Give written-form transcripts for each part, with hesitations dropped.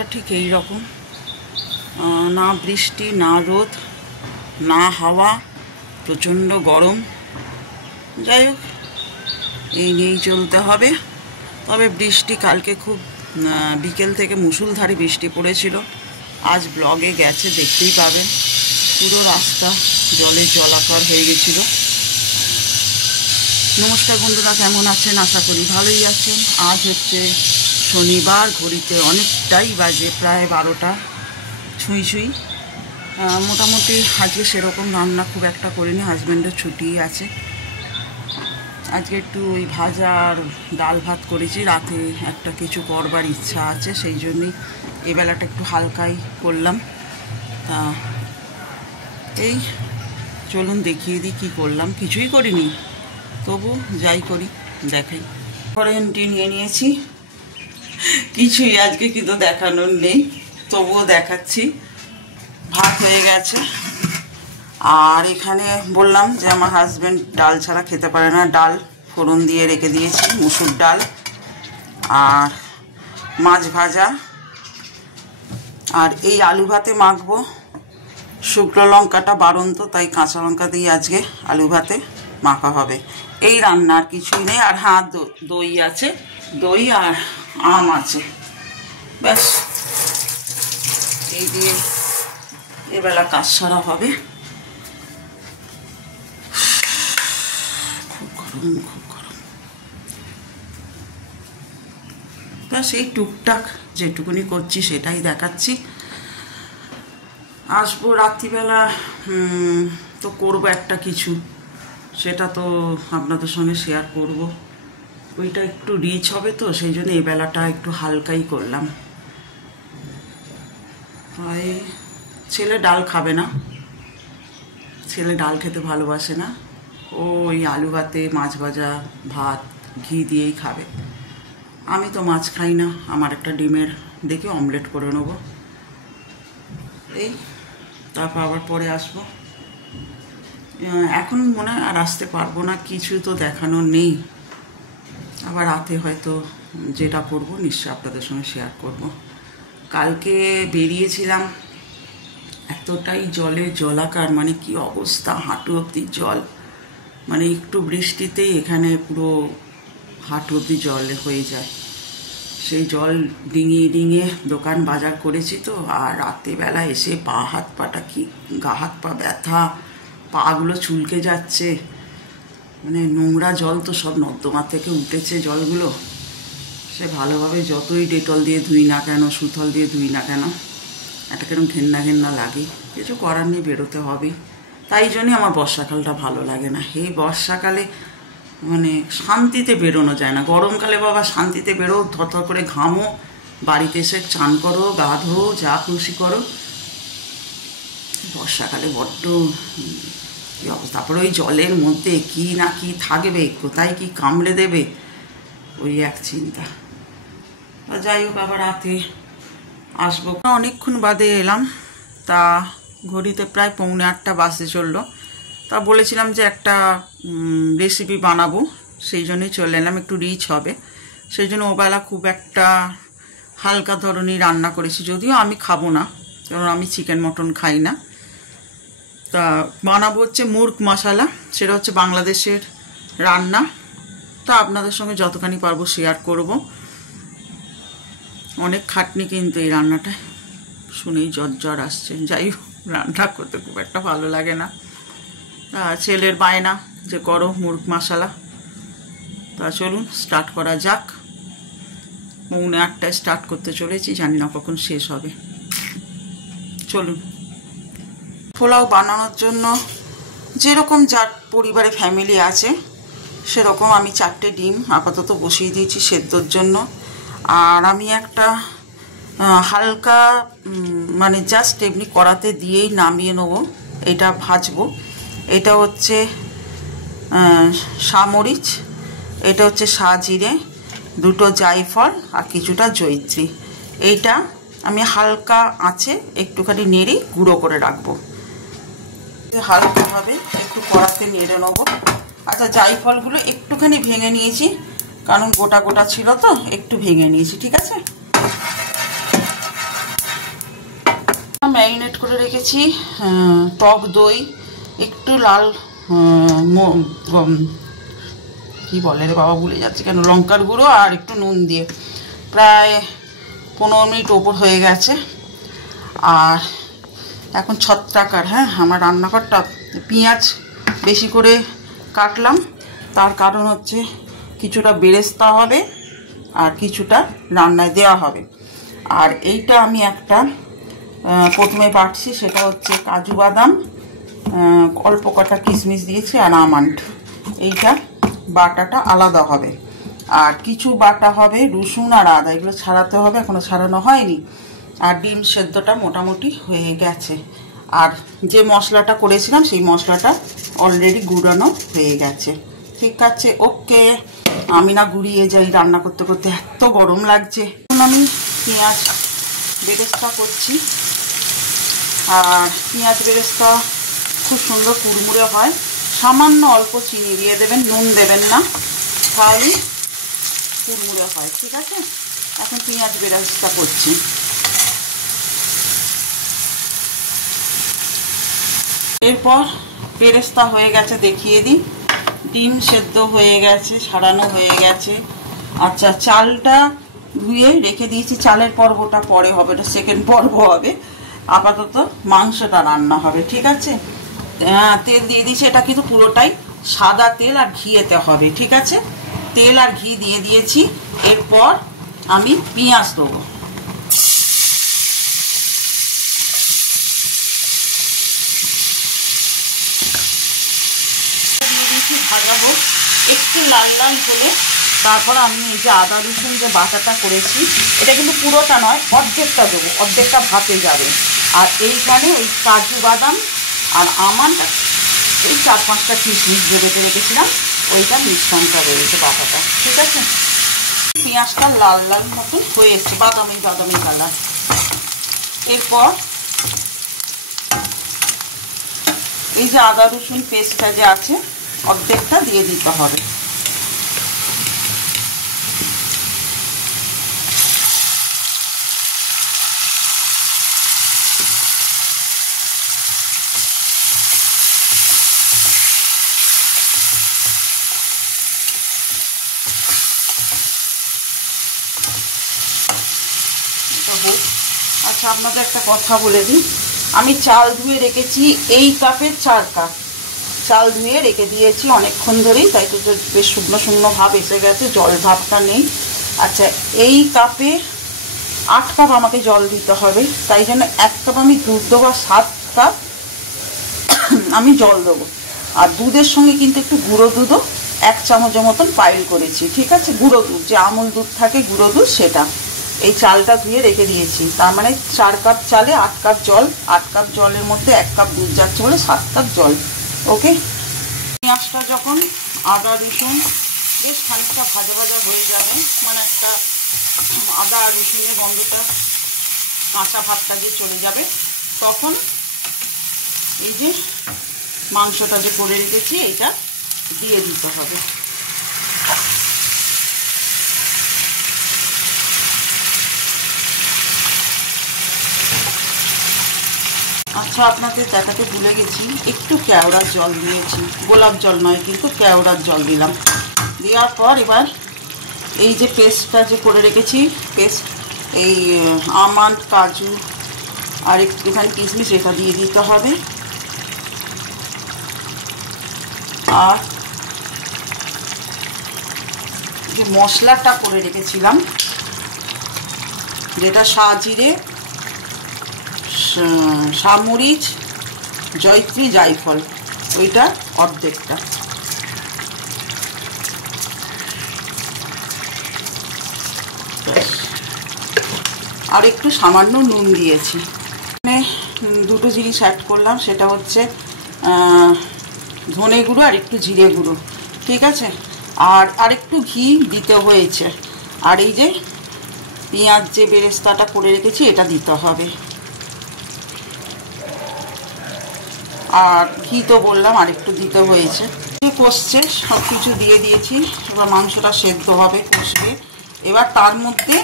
ওয়েদারটা ঠিক এই রকম, না বৃষ্টি না রোদ না হাওয়া, প্রচণ্ড গরম। যাই হোক, এই নিয়েই চলতে হবে। তবে বৃষ্টি কালকে খুব বিকেল থেকে মুষলধারে বৃষ্টি পড়েছিল। আজ ব্লগে গেছে, দেখতেই পাবেন পুরো রাস্তা জলে জলাকার হয়ে গেছিল। নমস্কার বন্ধুরা, কেমন আছেন? আশা করি ভালোই আছেন। আজ হচ্ছে শনিবার, ঘড়িতে অনেকটাই বাজে, প্রায় 12টা ছুঁই ছুঁই। মোটামুটি আজকে সেরকম রান্না খুব একটা করিনি, হাজব্যান্ডের ছুটি আছে। আজকে একটু ওই ভাজা আর ডাল ভাত করেছি, রাতে একটা কিছু করবার ইচ্ছা আছে, সেই জন্যই এবেলাটা একটু হালকাই করলাম। তা এই চলুন দেখিয়ে দিই কী করলাম। কিছুই করিনি, তবু যাই করি দেখাই। কড়াইটি নিয়ে নিয়েছি, কিছুই আজকে কিন্তু দেখানোর নেই, তবুও দেখাচ্ছি। ভাত হয়ে গেছে, আর এখানে বললাম যে আমার হাজব্যান্ড ডাল ছাড়া খেতে পারে না, ডাল ফোড়ন দিয়ে রেখে দিয়েছি, মুসুর ডাল আর মাছ ভাজা। আর এই আলু ভাতে মাখবো, শুকনো লঙ্কাটা বাড়ন্ত, তাই কাঁচা লঙ্কা দিয়ে আজকে আলু ভাতে মাখা হবে। এই রান্না, আর কিছুই নেই। আর হ্যাঁ, দই আছে, দই আর আম আছে, ব্যাস। এই দিয়ে এবেলা কাজ সারা হবে। খুব গরম, খুব গরম। ব্যাস এই টুকটাক যেটুকুনি করছি সেটাই দেখাচ্ছি। আসবো রাত্রিবেলা, তো করবো একটা কিছু, সেটা তো আপনাদের সঙ্গে শেয়ার করব। ওইটা একটু রিচ হবে তো, সেই জন্য এই বেলাটা একটু হালকাই করলাম। তাই ছেলে ডাল খাবে না, ছেলে ডাল খেতে ভালোবাসে না, ও ওই আলু ভাতে মাছ ভাজা ভাত ঘি দিয়েই খাবে। আমি তো মাছ খাই না, আমার একটা ডিমের দেখে অমলেট করে নেবো। এই তারপর আবার পরে আসবো। এখন মনে হয় আর আসতে পারবো না, কিছু তো দেখানোর নেই। আবার রাতে হয়তো যেটা করবো নিশ্চয়ই আপনাদের সঙ্গে শেয়ার করব। কালকে বেরিয়েছিলাম, এতটাই জলে জলাকার, মানে কি অবস্থা, হাঁটু অবধি জল। মানে একটু বৃষ্টিতেই এখানে পুরো হাঁটু অবধি জল হয়ে যায়। সেই জল ডিঙিয়ে ডিঙিয়ে দোকান বাজার করেছি তো। আর রাত্রিবেলা এসে পা হাত পাটা কি, গা হাত পা ব্যথা, পাগুলো চুলকে যাচ্ছে। মানে নোংরা জল তো সব নর্দমা থেকে উঠেছে জলগুলো। সে ভালোভাবে যতই ডেটল দিয়ে ধুই না কেন, সুথল দিয়ে ধুই না কেন, একটা কেরম ঘেন্না ঘেন্না লাগে। কিছু করার নেই, বেরোতে হবেই। তাই জন্যই আমার বর্ষাকালটা ভালো লাগে না। এই বর্ষাকালে মানে শান্তিতে বেরোনো যায় না। গরমকালে বাবা শান্তিতে বেরো, থরথর করে ঘামো, বাড়িতে এসে চান করো, গা ধো, যা খুশি করো। বর্ষাকালে বড্ড কী অবস্থা। তারপরে ওই জলের মধ্যে কি না কি থাকবে, কোথায় কি কামড়ে দেবে, ওই এক চিন্তা। যাই হোক, আবার রাতে আসবো। অনেকক্ষণ বাদে এলাম, তা ঘড়িতে প্রায় 7:45 বাজতে চললো। তা বলেছিলাম যে একটা রেসিপি বানাবো, সেই জন্যই চলে এলাম, একটু রিচ হবে। সেই জন্য ওবেলা খুব একটা হালকা ধরনের রান্না করেছি, যদিও আমি খাবো না, কারণ আমি চিকেন মটন খাই না। তা বানাবো হচ্ছে মুর্গ মশালা, সেটা হচ্ছে বাংলাদেশের রান্না। তা আপনাদের সঙ্গে যতখানি পারবো শেয়ার করব। অনেক খাটনি কিন্তু এই রান্নাটা, শুনেই জ্বর আসছে। যাই হোক, রান্না করতে খুব একটা ভালো লাগে না। ছেলের বায়না যে করো মুর্গ মশালা। তা চলুন স্টার্ট করা যাক। 7:45 স্টার্ট করতে চলেছি, জানি না কখন শেষ হবে। চলুন। পোলাও বানানোর জন্য যেরকম যার পরিবারে ফ্যামিলি আছে সেরকম আমি 4টে ডিম আপাতত বসিয়ে দিয়েছি সেদ্ধর জন্য। আর আমি একটা হালকা মানে জাস্ট এমনি কড়াতে দিয়েই নামিয়ে নেবো, এটা ভাজবো। এটা হচ্ছে সামরিচ, এটা হচ্ছে সাজিরে, 2টো জায়ফল আর কিছুটা জয়িত্রী। এইটা আমি হালকা আঁচে একটুখানি নেড়ে গুঁড়ো করে রাখবো। হালকাভাবে একটু কড়াতে নেড়ে নেবো। আচ্ছা, জায়ফলগুলো একটুখানি ভেঙে নিয়েছি, কারণ গোটা গোটা ছিল তো, একটু ভেঙে নিয়েছি, ঠিক আছে। ম্যারিনেট করে রেখেছি টক দই, একটু লাল কি বলে রে বাবা ভুলে যাচ্ছি কেন, লঙ্কার গুঁড়ো আর একটু নুন দিয়ে প্রায় 15 মিনিট ওপর হয়ে গেছে। আর এখন ছত্রাকার, হ্যাঁ আমার রান্নাঘরটা, পেঁয়াজ বেশি করে কাটলাম, তার কারণ হচ্ছে কিছুটা বেরেস্তা হবে আর কিছুটা রান্নায় দেওয়া হবে। আর এইটা আমি একটা প্রথমে বাটছি, সেটা হচ্ছে কাজু বাদাম, অল্প কটা কিশমিশ দিয়েছি আর আমন্ড, এইটা বাটাটা আলাদা হবে। আর কিছু বাটা হবে রসুন আর আদা, এগুলো ছাড়াতে হবে, এখনো ছাড়ানো হয়নি। আর ডিম সেদ্ধটা মোটামুটি হয়ে গেছে। আর যে মশলাটা করেছিলাম সেই মশলাটা অলরেডি গুঁড়ানো হয়ে গেছে। ঠিক আছে, ওকে। আমি না গুঁড়িয়ে যাই রান্না করতে করতে, এত গরম লাগছে। এখন আমি পেঁয়াজ বেরেস্তা করছি। আর পেঁয়াজ বেরেস্তা খুব সুন্দর কুড়মুড়ে হয়, সামান্য অল্প চিনি দিয়ে দেবেন, নুন দেবেন না, তাহলে কুড়মুড়ে হয়। ঠিক আছে, এখন পেঁয়াজ বেরেস্তা করছি। এরপর বেরেস্তা হয়ে গেছে দেখিয়ে দিই, ডিম সেদ্ধ হয়ে গেছে, ছাড়ানো হয়ে গেছে। আচ্ছা, চালটা ধুয়ে রেখে দিয়েছি, চালের পর্বটা পরে হবে, এটা সেকেন্ড পর্ব হবে। আপাতত মাংসটা রান্না হবে। ঠিক আছে, তেল দিয়ে দিয়েছি, এটা কিন্তু পুরোটাই সাদা তেল আর ঘিয়েতে হবে। ঠিক আছে, তেল আর ঘি দিয়ে দিয়েছি। এরপর আমি পেঁয়াজ দেবো, দিয়ে দিয়েছি, ভাজাবো একটু লাল লাল হলে তারপর আমি এই যে আদা রসুন যে বাটাটা করেছি, এটা কিন্তু পুরোটা নয়, অর্ধেকটা দেবো, অর্ধেকটা ভাতে যাবে। আর এইখানে ওই কাজু বাদাম আর আমন্ড, এই 4-5টা কিশমিশ ভেজে রেখেছিলাম, ওইটা মিশ্রণটা রয়েছে বাটাটা। ঠিক আছে, পেঁয়াজটা লাল লাল মতন হয়েছে, বাদামি বাদামি কালার। এরপর এই যে আদা রসুন পেস্টটা যে আছে, অর্ধেকটা দিয়ে দিতে হবে। আচ্ছা, আপনাদের একটা কথা বলে দিই, আমি চাল ধুয়ে রেখেছি, এই কাপের 4 কাপ চাল ধুয়ে রেখে দিয়েছি অনেকক্ষণ ধরেই, তাই তো বেশ শুকনো শুকনো ভাব এসে গেছে, জল ভাবটা নেই। আচ্ছা, এই কাপে 8 কাপ আমাকে জল দিতে হবে, তাই জন্য 1 কাপ আমি দুধ দেবো, 7 কাপ আমি জল দেবো। আর দুধের সঙ্গে কিন্তু একটু গুঁড়ো দুধও 1 চামচের মতন পাইল করেছি। ঠিক আছে, গুঁড়ো দুধ, যে আমুল দুধ থাকে গুঁড়ো দুধ, সেটা। এই চালটা ধুয়ে রেখে দিয়েছি, তার মানে 4 কাপ চালে 8 কাপ জল, 8 কাপ জলের মধ্যে 1 কাপ দুধ যাচ্ছে বলে 7 কাপ জল। ওকে, পেঁয়াজটা যখন আদা রসুন বেশ খানিকটা ভাজা ভাজা হয়ে যাবে, মানে একটা আদা আর রসুনের গন্ধটা, কাঁচা ভাতটা যে চলে যাবে, তখন এই যে মাংসটা যে করে রেখেছি এইটা দিয়ে দিতে হবে। আচ্ছা, আপনাদের দেখাতে ভুলে গেছি, একটু কেওড়ার জল দিয়েছি, গোলাপ জল নয় কিন্তু কেওড়ার জল দিলাম। দেওয়ার পর এবার এই যে পেস্টটা যে করে রেখেছি, পেস্ট, এই আমন্ড কাজু আর একটুখানি কিশমিশ, এটা দিয়ে দিতে হবে। আর যে মশলাটা করে রেখেছিলাম, যেটা সাজিরে, সামরিচ, জয়ত্রী, জায়ফল, ওইটা অর্ধেকটা। আর একটু সামান্য নুন দিয়েছি। এখানে 2টো জিনিস অ্যাড করলাম, সেটা হচ্ছে ধনে গুঁড়ো আর একটু জিরে গুঁড়ো। ঠিক আছে, আর একটু ঘি দিতে হয়েছে। আর এই যে পেঁয়াজ যে বেরেস্তাটা করে রেখেছি, এটা দিতে হবে। আর ঘি তো বললাম আর একটু দিতে হয়েছে। কষছে, সব কিছু দিয়ে দিয়েছি, এবার মাংসটা সেদ্ধ হবে, কষবে। এবার তার মধ্যে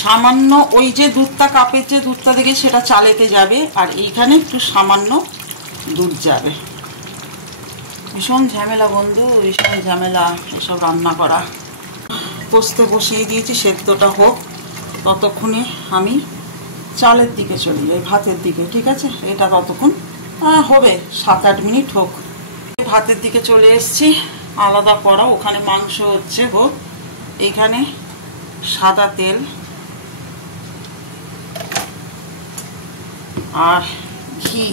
সামান্য ওই যে দুধটা, কাপের যে দুধটা দেখে সেটা চালেতে যাবে, আর এইখানে একটু সামান্য দুধ যাবে। ভীষণ ঝামেলা বন্ধু, ভীষণ ঝামেলা এসব রান্না করা। কষতে বসিয়ে দিয়েছি, সেদ্ধটা হোক, ততক্ষণে আমি চালের দিকে চলে যাই, ভাতের দিকে। ঠিক আছে, এটা ততক্ষণ হবে 7-8 মিনিট হোক। ভাতের দিকে চলে এসেছি, আলাদা করা, ওখানে মাংস হচ্ছে হোক। এখানে সাদা তেল আর ঘি,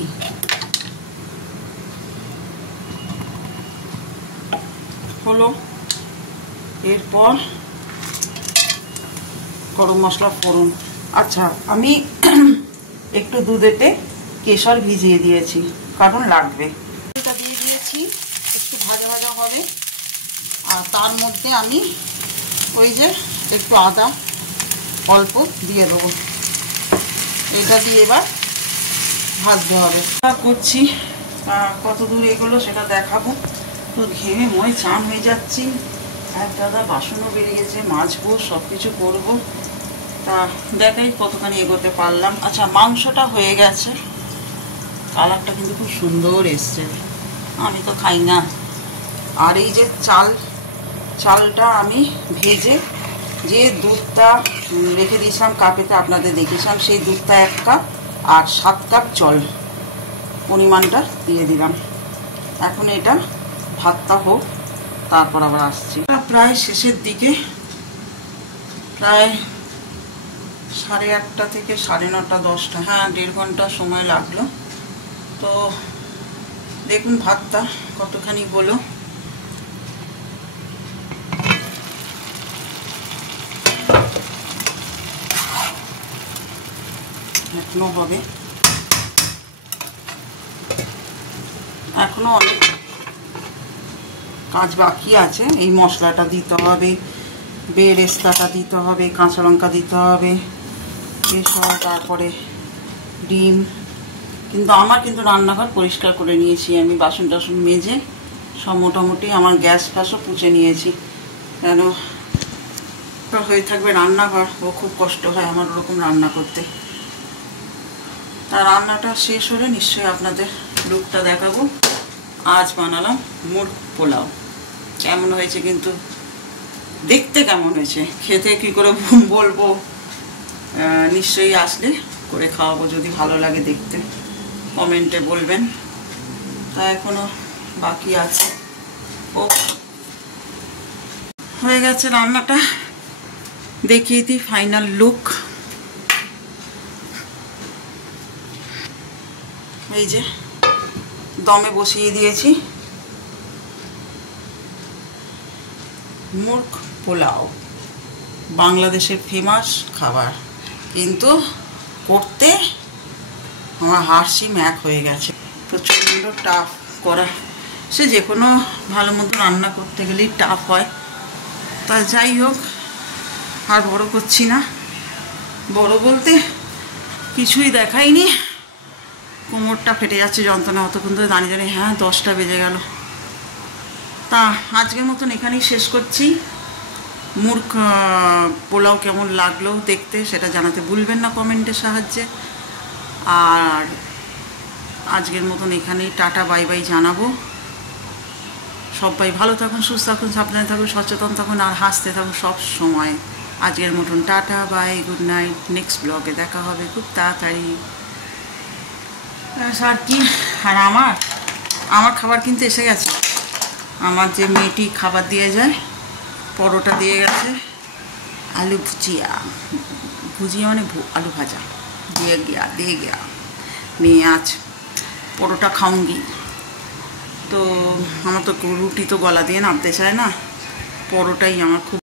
হলো। এরপর গরম মশলা ফোড়ন। আচ্ছা, আমি একটু দুধেতে কেশর ভিজিয়ে দিয়েছি, কারণ লাগবে। এটা দিয়ে দিয়েছি, একটু ভাজা ভাজা হবে। আর তার মধ্যে আমি ওই যে একটু আদা অল্প দিয়ে দেবো। এটা দিয়ে এবার ভাজতে হবে। করছি কত দূর এগুলো সেটা দেখাবো। তো ঘেমে মই চান হয়ে যাচ্ছি, এক দাদা বাসনও বেড়ে গেছে, মাজবো, সব কিছু করবো। তা দেখাই কতখানি এগোতে পারলাম। আচ্ছা, মাংসটা হয়ে গেছে, কালারটা কিন্তু খুব সুন্দর এসছে, আমি তো খাই না। আর এই যে চালটা আমি ভেজে যে দুধটা রেখে দিয়েছিলাম কাপেতে, আপনাদের দেখিয়েছিলাম, সেই দুধটা 1 কাপ আর 7 কাপ জল পরিমাণটা দিয়ে দিলাম। এখন এটা ভাতটা হোক, তারপর আবার আসছি। প্রায় শেষের দিকে, প্রায় 8:30 থেকে 9:30 10টা, হ্যাঁ 1.5 ঘন্টা সময় লাগলো। তো দেখুন ভাতটা কতখানি হলো। এখনো হবে, এখনো অনেক কাজ বাকি আছে। এই মশলাটা দিতে হবে, বেরেস্তাটা দিতে হবে, কাঁচা লঙ্কা দিতে হবে, এসব, তারপরে ডিম। কিন্তু আমার রান্নাঘর পরিষ্কার করে নিয়েছি আমি, বাসন টাসন মেজে সব মোটামুটি আমার গ্যাস ফ্যাসও পুছে নিয়েছি। কেন হয়ে থাকবে রান্নাঘর, ও খুব কষ্ট হয় আমার ওরকম রান্না করতে। তা রান্নাটা শেষ হলে নিশ্চয়ই আপনাদের লুকটা দেখাবো। আজ বানালাম মুরগ পোলাও। কেমন হয়েছে কিন্তু, দেখতে কেমন হয়েছে, খেতে কি করে বলবো, নিশ্চয়ই আসলে করে খাওয়াবো। যদি ভালো লাগে দেখতে কমেন্টে বলবেন। তা এখনো বাকি আছে। ও হয়ে গেছে রান্নাটা, দেখিয়ে দিই ফাইনাল লুক। এই যে দমে বসিয়ে দিয়েছি মুরগ পোলাও, বাংলাদেশের ফেমাস খাবার, কিন্তু করতে আমার হাসি ম্যাক হয়ে গেছে। প্রচণ্ড টাফ করা, সে যে কোনো ভালো মতো রান্না করতে গেলেই টাফ হয়। তা যাই হোক, আর বড় করছি না। বড় বলতে কিছুই দেখাইনি, কোমরটা ফেটে যাচ্ছে যন্ত্রণা, অতক্ষণ ধরে দাঁড়িয়ে দাঁড়িয়ে। হ্যাঁ 10টা বেজে গেল। তা আজকের মতন এখানেই শেষ করছি। মুরগ পোলাও কেমন লাগলো দেখতে সেটা জানাতে ভুলবেন না কমেন্টের সাহায্যে। আর আজকের মতন এখানেই টাটা বাই বাই জানাবো। সবাই ভালো থাকুন, সুস্থ থাকুন, সাবধানে থাকুন, সচেতন থাকুন, আর হাসতে থাকুন সব সময়। আজকের মতন tata bye, good night. Next ব্লগে দেখা হবে খুব তাড়াতাড়ি। আর কি, আর আমার খাবার কিন্তু এসে গেছে। আমার যে মেয়েটি খাবার দিয়ে যায়, পরোটা দিয়ে গেছে, আলু ভুজিয়া, ভুজিয়া মানে আলু ভাজা দিয়ে গিয়া মেয়ে আজ পরোটা খাউঙ্গি। তো আমার তো রুটি তো গলা দিয়ে নামতে চায় না, পরোটাই আমার খুব